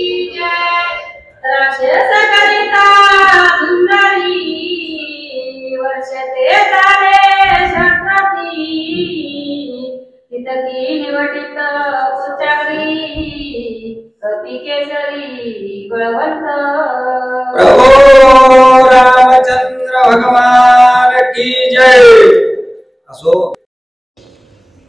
की जय राक्षस करिता सुंदरी वर्षते झाले शस्त्रती तितकी निवटित पुचारी कपी केसरी कुळवंत प्रभो रामचंद्र भगवान की जय। असो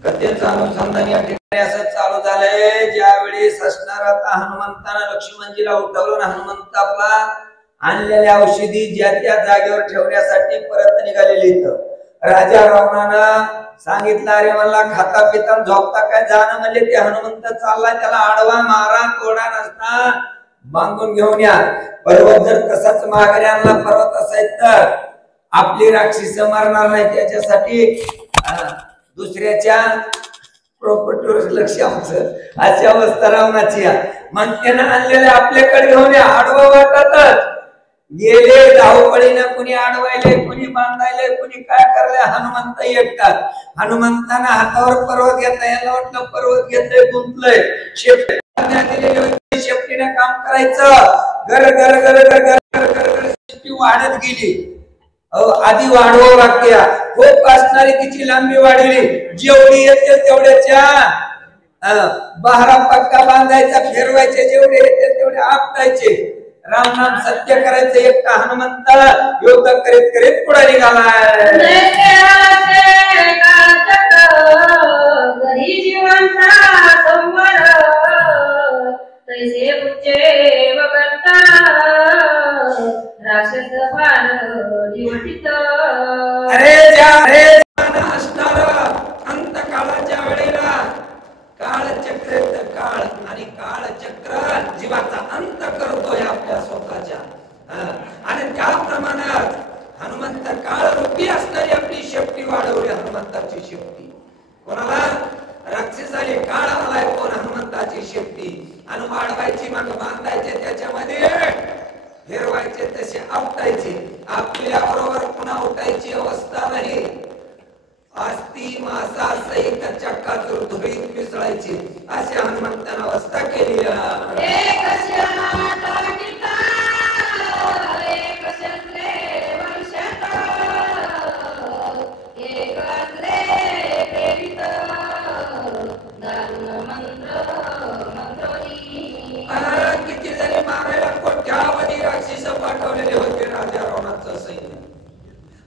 कथेचं अनुसंधान या ठिकाणी असं चालू झालंय। ज्यावेळी असणारा हनुमंतानं लक्ष्मणजीला उठवलं, हनुमंत आपला आणलेल्या औषधी ज्या त्या जागेवर ठेवण्यासाठी परत निघालेले इथं राजा रावणानं सांगितलं, अरे मला खाता पिता झोपता काय जाणं म्हणजे ते हनुमंत चालला, त्याला आडवा मारा तोडा नसता बांधून घेऊन या। पर्वत जर तसाच माघारी आणला पर्वत असायचं तर आपली राक्षस मारणार नाही, त्याच्यासाठी दुसऱ्याच्या प्रॉपर्टीवर लक्ष आमचं अशी अवस्था रावणाची। मग त्यानं आणलेले आपल्याकडे घेऊन या, आडवा वाटतच गेले धावपळीनं, कुणी आडवायले कुणी बांधायले कुणी काय करले, हनुमंत एकटाच। हनुमंतानं हातावर पर्वत घेतला, याला वाटलं पर्वत घेतलंय गुंतलंय, शेपटीने काम करायचं, गर गर गर गर गर गर शेपटी वाढत गेली। आधी वाढवावं लागते, खूप असणारी तिची लांबी वाढली, जेवढी येते तेवढ्याच्या बहारा पक्का बांधायचा, फिरवायचे, जेवढे येते तेवढे आपटायचे, राम नाम सत्य करायचं। एकटा हनुमंत युद्ध करीत करीत पुढे निघालाय। घरी जीवांचा संवर तैसे उच्चे वगता राक्षस फार निवटित। अरे असणार अंत काळाच्या वेळेला काळचक्र काळ आणि काळचक्र जीवाचा अंत करतोय आपल्या स्वतःच्या, आणि त्याप्रमाणे हनुमंत काळ रूपी असणारी आपली शेपटी वाढवली। हनुमंताची शेपटी कोणाला राक्षसाने काळ आलाय कोण हनुमंताची शेपटी, आणि वाढवायची मग बांधायचे, त्याच्यामध्ये फिरवायचे, तसे आपटायचे, आपल्या बरोबर पुन्हा उठायची अवस्था नाही। अस्ति मासा सहित चक्काचूर धुळीत मिसळायची अशी हनुमंतानं अवस्था केली। किती जरी मारायला कोट्यावधी राक्षस पाठवलेले होते राजा रावणाचं सैन्य,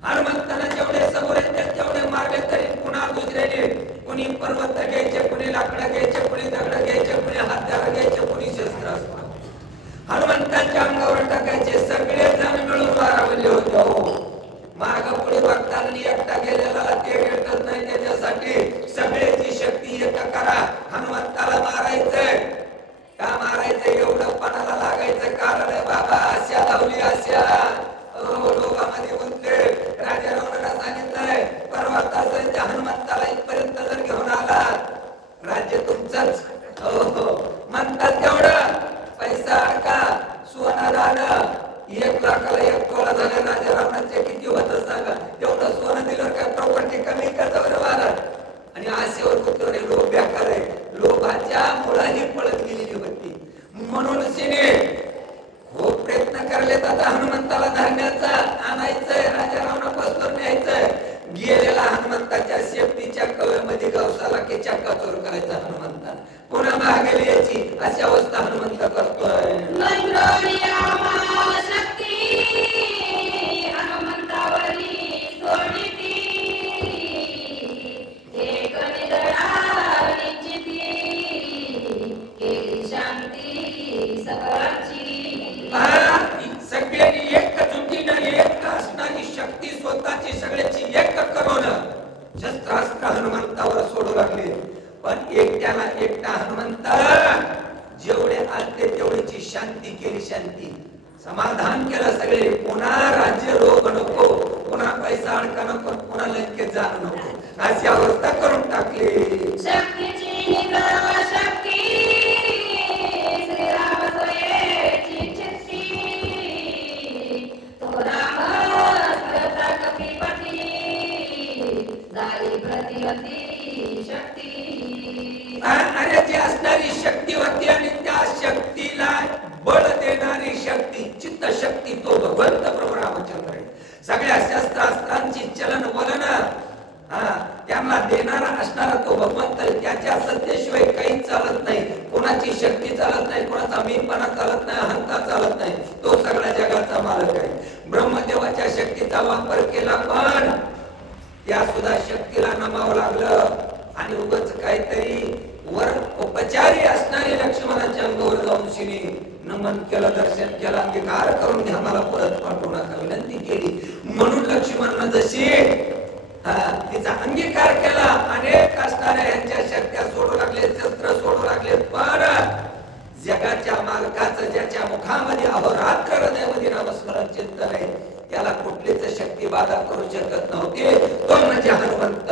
हनुमंतानं जेवढे समोर येते तेवढे मारले तरी पुन्हा दुसऱ्याने कुणी पर्वत घ्यायचे, कुणी लाकडं घ्यायचे, कुणी दगड घ्यायचे, कुणी हत्यार घ्यायचे, कुणी शस्त्रास्त्र हनुमंतांच्या अंगावर टाकायचे, सगळे जण मिळून मारावले होते। माग पुढे बघताना एकटा गेलेला ते भेटत नाही, त्याच्यासाठी सगळ्याची शक्ती एक करा, हनुमंताला मारायचंय। का मारायचं एवढं पणाला लागायचं कारण आहे बाबा, आशा लावली आशा लोकांमध्ये बोलते। राजा रावणाला सांगितलंय पर्वताचं हनुमंताला इथपर्यंत जर घेऊन आला राज्य तुमचंच म्हणतात, तेवढं पैसा का सोनं झालं 1 लाखाला 1 तोळा झाले राजा रावणाचे किती होतं सांगा, तेवढं सोनं दिलं काय प्रॉपर्टी कमी करता महाराज, आणि आशेवर कुठे लोभ बेकार आहे, लोभाच्या मुळाने पळत गेलेली होती। म्हणून खूप प्रयत्न करले आता हनुमंताला धरण्याचा, आणायचंय, राजा रावणापासून न्यायचंय। गेलेला हनुमंताच्या शेपटीच्या कव्यामध्ये गवसाला की चक्काचूर करायचा हनुमंताला, पुन्हा मागे यायची अशी अवस्था हनुमंत करतोय। सगळ्यांनी एकजुटीनं एक असणारी शक्ती स्वतःची सगळ्याची एक करून शस्त्रास्त्र हनुमंतावर सोडू लागले, पण एकटा हनुमंत जेवढे आणले तेवढ्याची शांती केली, शांती समाधान केलं सगळे। पुन्हा राज्य रोग नको, पुन्हा पैसा अडका नको, पुन्हा लंकेत जाणं नको, अशी अवस्था करून टाकली। अरे जी असणारी शक्ती होती आणि त्या शक्तीला कोणाची शक्ती चालत नाही, कोणाचा मीपणा चालत नाही, अहंता चालत नाही. तो सगळ्या जगाचा मालक आहे. ब्रह्मदेवाच्या शक्तीचा वापर केला पण त्या सुद्धा शक्तीला नमावं लागलं आणि उगाच काहीतरी वर उपचारी असणारे लक्ष्मणाच्या अंगावर जाऊन शिनी नमन केलं, दर्शन केलं, अंगीकार करून घ्या, मला परत पाठवू नका विनंती केली. म्हणून लक्ष्मणानं जशी तिचा अंगीकार केला, अनेक असणाऱ्या यांच्या शक्त्या सोडू लागले, शस्त्र सोडू लागले. पण जगाच्या मालकाचं ज्याच्या मुखामध्ये अहोरात्र हृदयामध्ये नामस्मरण चिंतन आहे त्याला कुठलीच शक्ती बाधा करू शकत नव्हती. तो म्हणजे हनुमंत.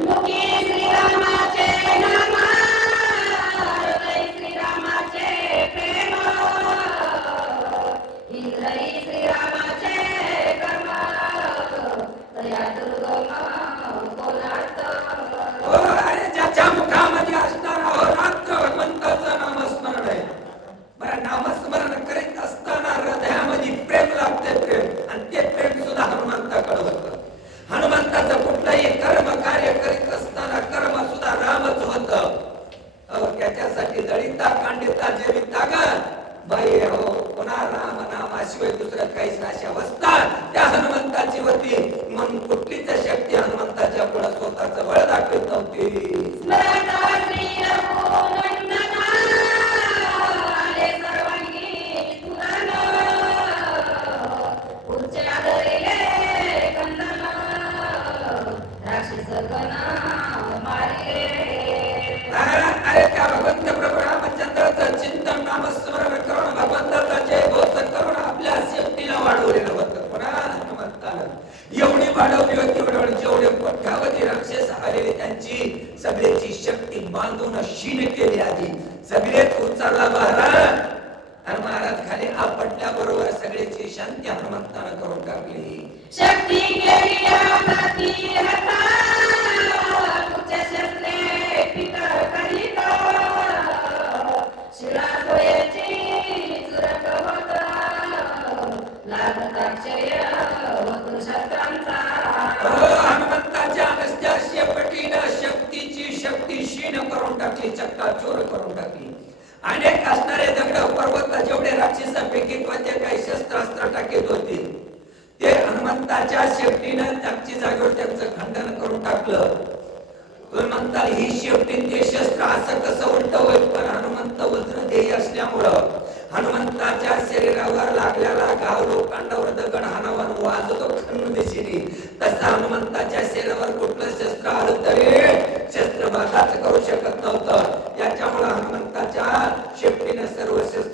मुखी श्रीरामाचे नाम, हृदय श्रीरामाचे प्रेम, इंद्रिय श्रीरामाचे कर्म, दया दुर्गम कोणार्थ. अरे ज्याच्या मुखामध्ये असणारा अहोरात्र हनुमंताचं नामस्मरण आहे. बरं, नामस्मरण करीत असताना हृदयामध्ये प्रेम लागते, प्रेम, आणि ते प्रेम सुद्धा हनुमंताकडे होतं. हनुमंताचं कुठलंही कर्म कार्य करीत असताना कर्म सुद्धा रामच होतं. त्याच्यासाठी दळिता कांडिता जेविता ग बाई हो, पुन्हा राम नामाशिवाय दुसरं काहीच नाशी अवस्था त्या हनुमंताची होती. म्हणून कुठलीच शक्ती हनुमंताच्या पुढे स्वतःच बळ दाखवत नव्हती. अरे त्या भगवंत प्रभू रामचंद्राचं चिंतन नामस्मरण करून भगवंताचा जय घोष करून आपल्या शक्तीला वाढवलेलं होतं. पण हनुमंतानं एवढी वाढवली होती, जेवढे कोट्यावधी राक्षस आलेले त्यांची सगळ्याची शक्ती बांधून शीन केली. आधी सगळेच उचलला महाराज आणि महाराज खाली आपटल्या बरोबर सगळ्याची शांती हनुमंतानं करून टाकली. शक्ती केली हाती हाता, तुझ्या शस्त्रे पितळ करीत, शिळा सोयेची चुरट होत, लागत अक्षय होतो शस्त्रांचा. हनुमंताच्या नसत्या शेपटीनं शक्तीची शक्ती शीन करून टाकली, चक्काचूर करून टाकली. अनेक असणारे दगड पर्वत जेवढे राक्षसापैकी होते, काही शस्त्रास्त्र टाकीत होते, ते हनुमंताच्या शेपटीनं त्यांची जागेवर त्यांचं खंडन करून टाकलं. तुम्ही म्हणताल ही शेपटी ते शस्त्र असं कसं उलट होईल? पण हनुमंत वज्रदेही असल्यामुळं हनुमंताच्या शरीरावर लागलेला घाव लोखंडावर दगड हाणावून वाजतो खंड दिशेने, तसं हनुमंताच्या शरीरावर कुठलं शस्त्र आलं तरी शस्त्रबाधाच करू शकत नव्हतं. याच्यामुळे हनुमंताच्या शेपटीने सर्व शस्त्र